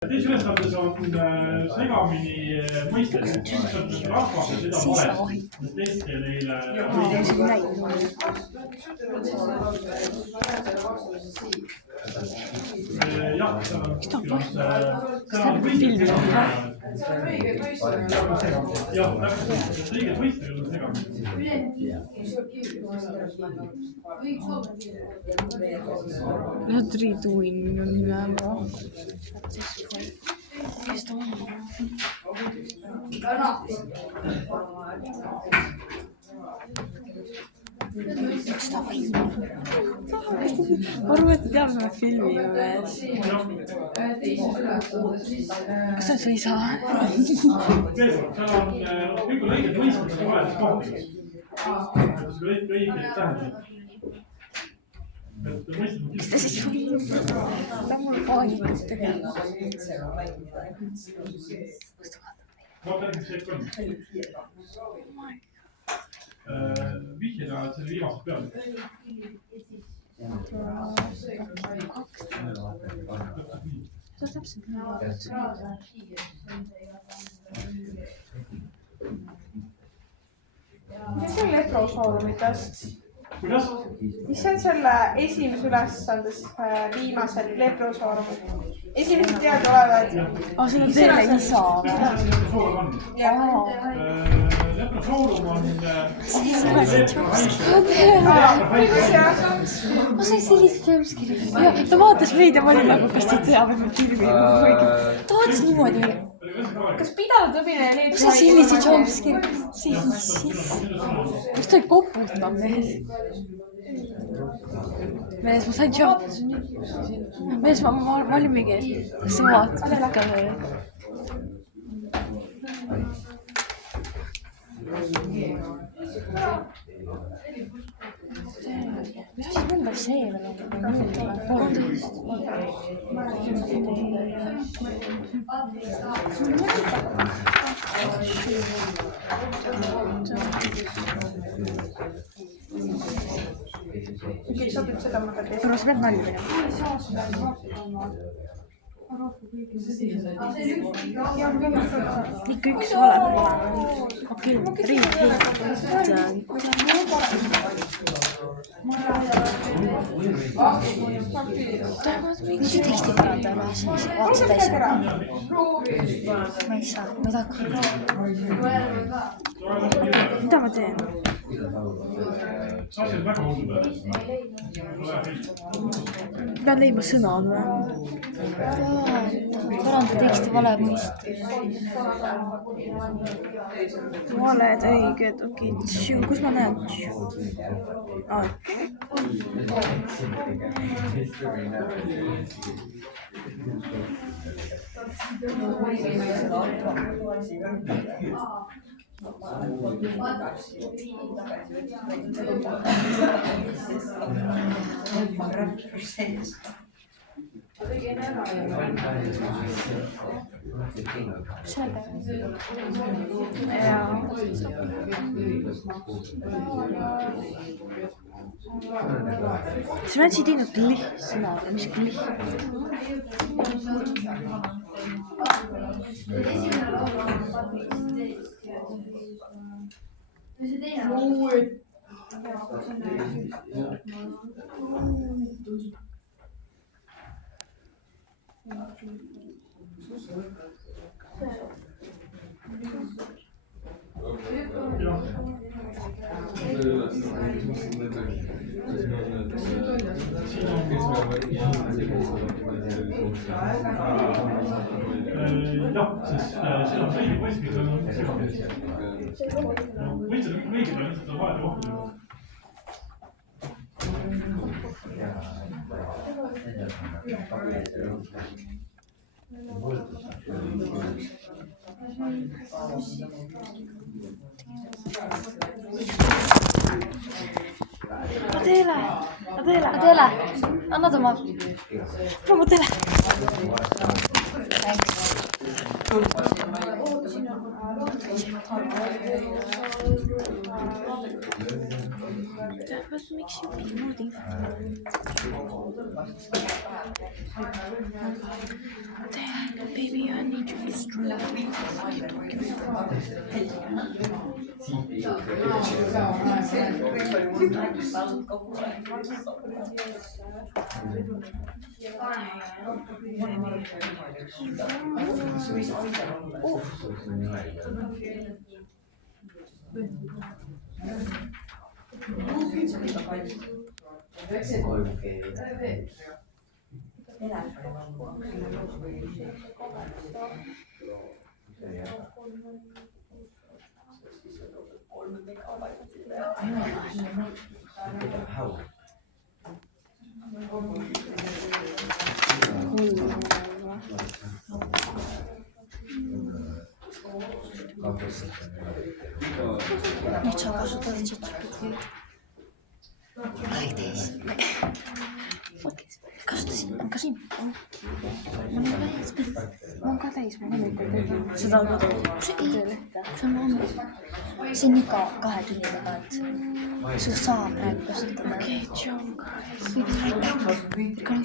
Teises ülesandeks on segamini mõisted, mis on rahvas ja seda valesti, sest teiste neile jah, seal on filmi. Jah, täpselt, õiged mõisted on segamini. What are you doing on nime? Kes ta on? Ma arvan, et ta teab selle filmi juures. Kas see on su isa? Veel kord, seal on kõik on õiged mõisted vahelises kohtades. Õiged tähendab. Mis ta siis on? Ta on mul paanikat tegema. Kus ta vaatab meile? Vaata äkki see on. Vihjeda selle viimased peale. See on täpselt nii. Mis on leprosoorumitest? Kuidas? Mis on selle esimese ülesandes viimasel leprosoorumit? Esimesed teadaolevad. See on teile isa. Leprosoorum on... Ma sain sellist jumpskiri. Ta vaatas meid ja ma olin nagu, kas ta teab, et me filmime. Ta vaatas niimoodi. Kas pidavtõbine ja need... Kus sa sellise jumpskiri? Kus ta koputab mees? Mees, ma sain jump. Mees, ma olin mingi, kas sa vaatad ikka veel? Mis asi number see veel on? 13. Kõik sobib seda mõnda teist. Pero sa pead nalja tegema. Ikka üks valem olema. Okei, riik. Miks see teksti parandada üles? Vaata ei saa. Ma ei saa, ma tahan. Mida ma teen? Pean leidma sõnad või? Paranda teksti vale mõistus. Valed, õiged, okei. Kus ma näen? Sa oled siin teinud sõna, mis klih? Jah, siis see on õige mõistmine, see on segamini. Mõisted on õiged, aga lihtsalt on vahel rohkem. Adela, anna tema. Promo Adela. Miks niimoodi? Baby, I need you to stroke. Nyt sä kasvatat ChatGPT:tä. Laiteis. Kasvatin. Mä oon kateis, mä oon sitä on se ei. Se on oon. Se on Nika 2 tunnin takaa. Se saa praegu kasutada. Okei, John. Nika on